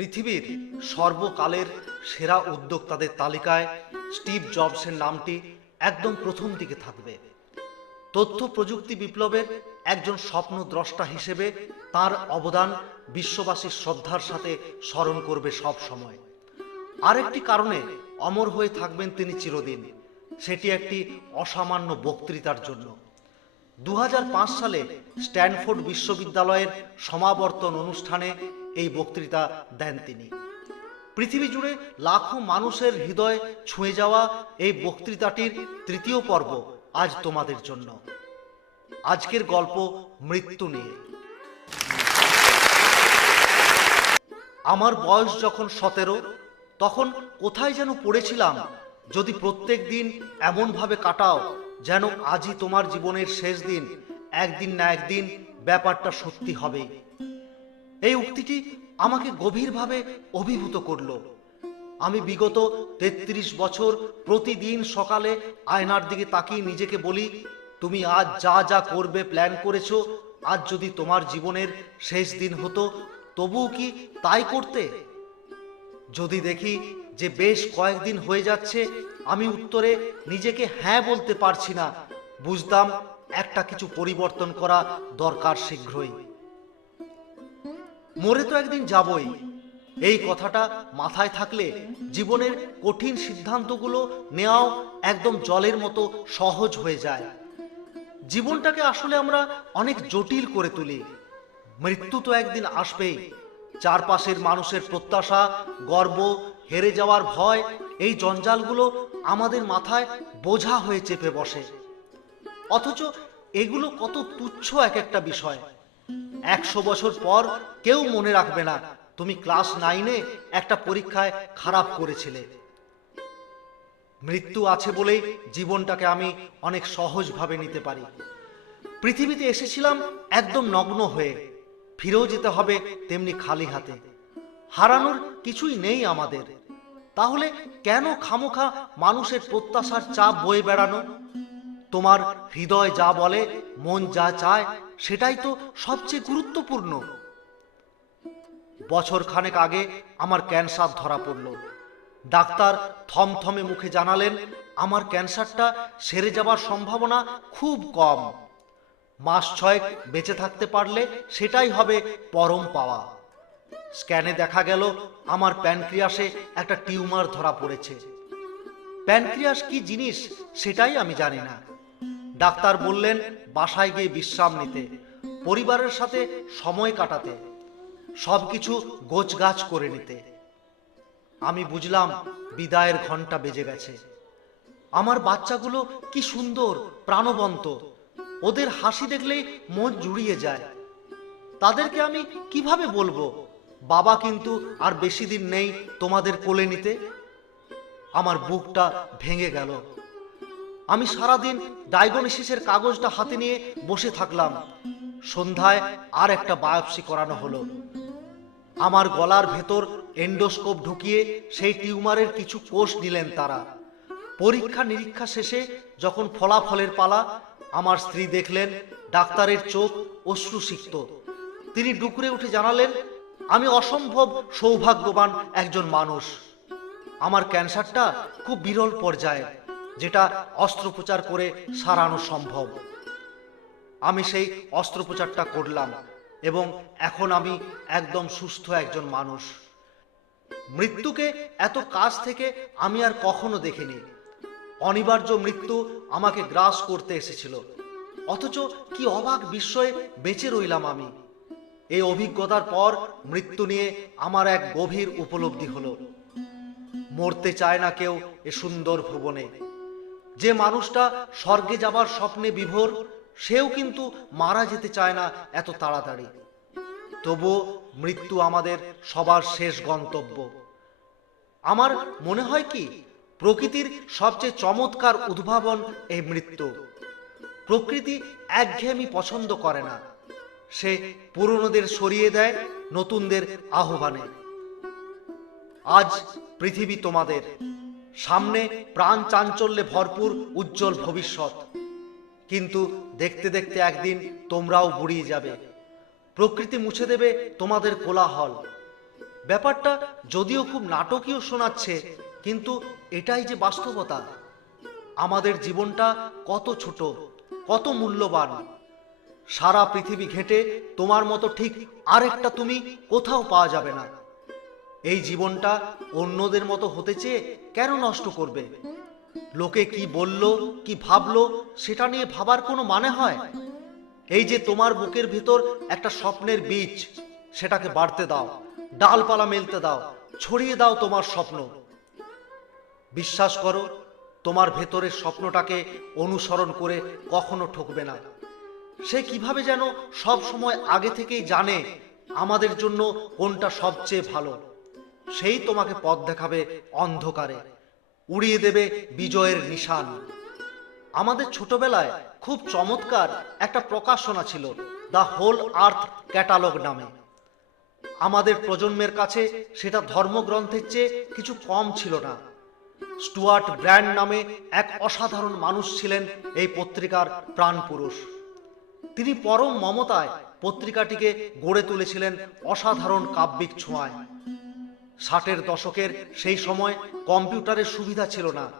পৃথিবীর সর্বকালের সেরা উদ্যোক্তাদের তালিকায় স্টিভ জবসের নামটি একদম প্রথম দিকে থাকবে। তথ্য প্রযুক্তি বিপ্লবের একজন স্বপ্নদ্রষ্টা হিসেবে তার অবদান বিশ্ববাসীর শ্রদ্ধার সাথে স্মরণ করবে সব সময়। আরেকটি কারণে অমর হয়ে থাকবেন তিনি চিরদিন, সেটি একটি অসামান্য বক্তৃতার জন্য। দু হাজার পাঁচ সালে স্ট্যানফোর্ড বিশ্ববিদ্যালয়ের সমাবর্তন অনুষ্ঠানে এই বক্তৃতা দেন তিনি। পৃথিবী জুড়ে লাখো মানুষের হৃদয় ছুঁয়ে যাওয়া এই বক্তৃতাটির তৃতীয় পর্ব আজ তোমাদের জন্য। আজকের গল্প মৃত্যু নিয়ে। আমার বয়স যখন সতেরো, তখন কোথায় যেন পড়েছিলাম, যদি প্রত্যেক দিন এমনভাবে কাটাও যেন আজই তোমার জীবনের শেষ দিন, একদিন না একদিন ব্যাপারটা সত্যি হবে। এই উক্তিটি আমাকে গভীরভাবে অভিভূত করল। আমি বিগত তেত্রিশ বছর প্রতিদিন সকালে আয়নার দিকে তাকিয়ে নিজেকে বলি, তুমি আজ যা যা করবে প্ল্যান করেছ, আজ যদি তোমার জীবনের শেষ দিন হতো, তবুও কি তাই করতে? যদি দেখি যে বেশ কয়েকদিন হয়ে যাচ্ছে, আমি উত্তরে নিজেকে হ্যাঁ বলতে পারছি না। বুঝতাম একটা কিছু পরিবর্তন করা দরকার শীঘ্রই। মরে তো একদিন যাবই। এই কথাটা মাথায় থাকলে জীবনের কঠিন সিদ্ধান্তগুলো নেওয়াও একদম জলের মতো সহজ হয়ে যায়। জীবনটাকে আসলে আমরা অনেক জটিল করে তুলি। মৃত্যু তো একদিন আসবেই। চারপাশের মানুষের প্রত্যাশা, গর্ব, হেরে যাওয়ার ভয়, এই জঞ্জালগুলো আমাদের মাথায় বোঝা হয়ে চেপে বসে। অথচ এগুলো কত তুচ্ছ এক একটা বিষয়। একশো বছর পর কেউ মনে রাখবে না, তুমি ক্লাস নাইনে একটা পরীক্ষায় খারাপ করেছিলে। মৃত্যু আছে বলেই জীবনটাকে আমি অনেক সহজভাবে নিতে পারি। পৃথিবীতে এসেছিলাম একদম নগ্ন হয়ে, ফিরেও যেতে হবে তেমনি খালি হাতে। হারানোর কিছুই নেই আমাদের। তাহলে কেন খামোখা মানুষের প্রত্যাশার চাপ বয়ে বেড়ানো? তোমার হৃদয় যা বলে, মন যা চায় সেটাই তো সবচেয়ে গুরুত্বপূর্ণ। বছর খানেক আগে আমার ক্যান্সার ধরা পড়ল। ডাক্তার থমথমে মুখে জানালেন, আমার ক্যান্সারটা সেরে যাবার সম্ভাবনা খুব কম। মাস ছয়েক বেঁচে থাকতে পারলে সেটাই হবে পরম পাওয়া। স্ক্যানে দেখা গেল আমার প্যানক্রিয়াসে একটা টিউমার ধরা পড়েছে। প্যানক্রিয়াস কি জিনিস সেটাই আমি জানি না। ডাক্তার বললেন, বাসায় গিয়ে বিশ্রাম নিতে, পরিবারের সাথে সময় কাটাতে সব সবকিছু গোছগাছ করে নিতে। আমি বুঝলাম, বিদায়ের ঘণ্টা বেজে গেছে। আমার বাচ্চাগুলো কি সুন্দর, প্রাণবন্ত। ওদের হাসি দেখলেই মন জুড়িয়ে যায়। তাদেরকে আমি কীভাবে বলব, বাবা কিন্তু আর বেশি দিন নেই তোমাদের কোলে নিতে? আমার বুকটা ভেঙে গেল। আমি সারাদিন ডায়াগনোসিসের কাগজটা হাতে নিয়ে বসে থাকলাম। সন্ধ্যায় আর একটা বায়োপসি করানো হলো। আমার গলার ভেতর এন্ডোস্কোপ ঢুকিয়ে সেই টিউমারের কিছু কোষ নিলেন তারা। পরীক্ষা নিরীক্ষা শেষে যখন ফলাফলের পালা, আমার স্ত্রী দেখলেন, ডাক্তারের চোখ অশ্রুসিক্ত। তিনি ডুকরে উঠে জানালেন, আমি অসম্ভব সৌভাগ্যবান একজন মানুষ। আমার ক্যান্সারটা খুব বিরল পর্যায়ে। যেটা অস্ত্রোপচার করে সারানো সম্ভব। আমি সেই অস্ত্রোপচারটা করলাম এবং এখন আমি একদম সুস্থ একজন মানুষ। মৃত্যুকে এত কাছ থেকে আমি আর কখনো দেখিনি। অনিবার্য মৃত্যু আমাকে গ্রাস করতে এসেছিল। অথচ কি অবাক বিস্ময়ে বেঁচে রইলাম আমি। এই অভিজ্ঞতার পর মৃত্যু নিয়ে আমার এক গভীর উপলব্ধি হলো। মরতে চায় না কেউ এ সুন্দর ভুবনে। যে মানুষটা স্বর্গে যাবার স্বপ্নে বিভোর, সেও কিন্তু মারা যেতে চায় না এত তাড়াতাড়ি। তবুও মৃত্যু আমাদের সবার শেষ গন্তব্য। আমার মনে হয় কি, প্রকৃতির সবচেয়ে চমৎকার উদ্ভাবন এই মৃত্যু। প্রকৃতি একঘেয়েমি পছন্দ করে না। সে পুরনোদের সরিয়ে দেয়, নতুনদের আহ্বানে। আজ পৃথিবী তোমাদের। সামনে প্রাণ চাঞ্চল্যে ভরপুর উজ্জ্বল ভবিষ্যৎ। কিন্তু দেখতে দেখতে একদিন তোমরাও বুড়িয়ে যাবে। প্রকৃতি মুছে দেবে তোমাদের কোলাহল। ব্যাপারটা যদিও খুব নাটকীয় শোনাচ্ছে, কিন্তু এটাই যে বাস্তবতা। আমাদের জীবনটা কত ছোট, কত মূল্যবান। সারা পৃথিবী ঘেঁটে তোমার মতো ঠিক আরেকটা তুমি কোথাও পাওয়া যাবে না। এই জীবনটা অন্যদের মতো হতে চেয়ে কেন নষ্ট করবে? লোকে কি বলল, কি ভাবলো, সেটা নিয়ে ভাবার কোনো মানে হয়? এই যে তোমার বুকের ভিতর একটা স্বপ্নের বীজ, সেটাকে বাড়তে দাও, ডালপালা মেলতে দাও, ছড়িয়ে দাও তোমার স্বপ্ন। বিশ্বাস করো, তোমার ভেতরের স্বপ্নটাকে অনুসরণ করে কখনো ঠকবে না। সে কীভাবে যেন সব সময় আগে থেকেই জানে আমাদের জন্য কোনটা সবচেয়ে ভালো। সেই তোমাকে পথ দেখাবে অন্ধকারে, উড়িয়ে দেবে বিজয়ের নিশান। আমাদের ছোটবেলায় খুব চমৎকার একটা প্রকাশনা ছিল, দ্য হোল আর্থ ক্যাটালগ নামে। আমাদের প্রজন্মের কাছে সেটা ধর্মগ্রন্থের চেয়ে কিছু কম ছিল না। স্টুয়ার্ট ব্র্যান্ড নামে এক অসাধারণ মানুষ ছিলেন এই পত্রিকার প্রাণপুরুষ। তিনি পরম মমতায় পত্রিকাটিকে গড়ে তুলেছিলেন অসাধারণ কাব্যিক ছোঁয়ায়। ষাটের দশকের সেই সময় কম্পিউটারের সুবিধা ছিল না।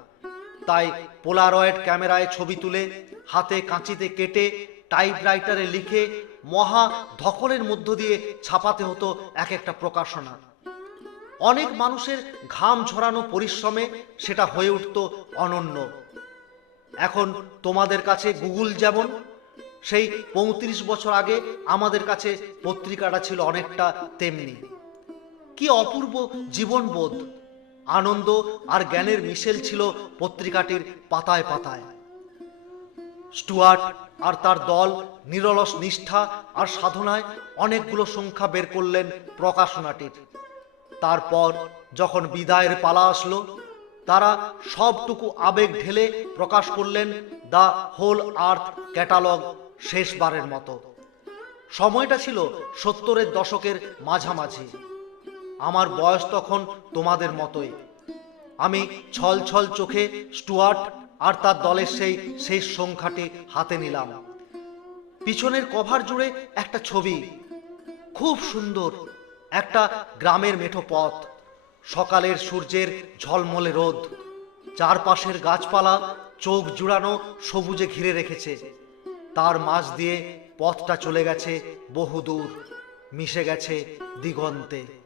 তাই পোলারয়েড ক্যামেরায় ছবি তুলে, হাতে কাঁচিতে কেটে, টাইপরাইটারে লিখে, মহা ধকলের মধ্য দিয়ে ছাপাতে হতো এক একটা প্রকাশনা। অনেক মানুষের ঘাম ঝরানো পরিশ্রমে সেটা হয়ে উঠত অনন্য। এখন তোমাদের কাছে গুগল যেমন, সেই পঁয়ত্রিশ বছর আগে আমাদের কাছে পত্রিকাটা ছিল অনেকটা তেমনি। কি অপূর্ব জীবনবোধ? আনন্দ আর জ্ঞানের মিশেল ছিল পত্রিকাটির পাতায় পাতায়। স্টুয়ার্ট আর তার দল নিরলস নিষ্ঠা আর সাধনায় অনেকগুলো সংখ্যা বের করলেন প্রকাশনাটির। তারপর যখন বিদায়ের পালা আসলো, তারা সবটুকু আবেগ ঢেলে প্রকাশ করলেন দ্য হোল আর্থ ক্যাটালগ শেষবারের মতো। সময়টা ছিল সত্তরের দশকের মাঝামাঝি। আমার বয়স তখন তোমাদের মতোই। আমি ছল ছল চোখে স্টুয়ার্ট আর তার দলের সেই শেষ সংখ্যাটি হাতে নিলাম। পিছনের কভার জুড়ে একটা ছবি, খুব সুন্দর, একটা গ্রামের মেঠো পথ, সকালের সূর্যের ঝলমলে রোদ, চারপাশের গাছপালা, চোখ জুড়ানো সবুজে ঘিরে রেখেছে। তার মাঝ দিয়ে পথটা চলে গেছে বহুদূর, মিশে গেছে দিগন্তে।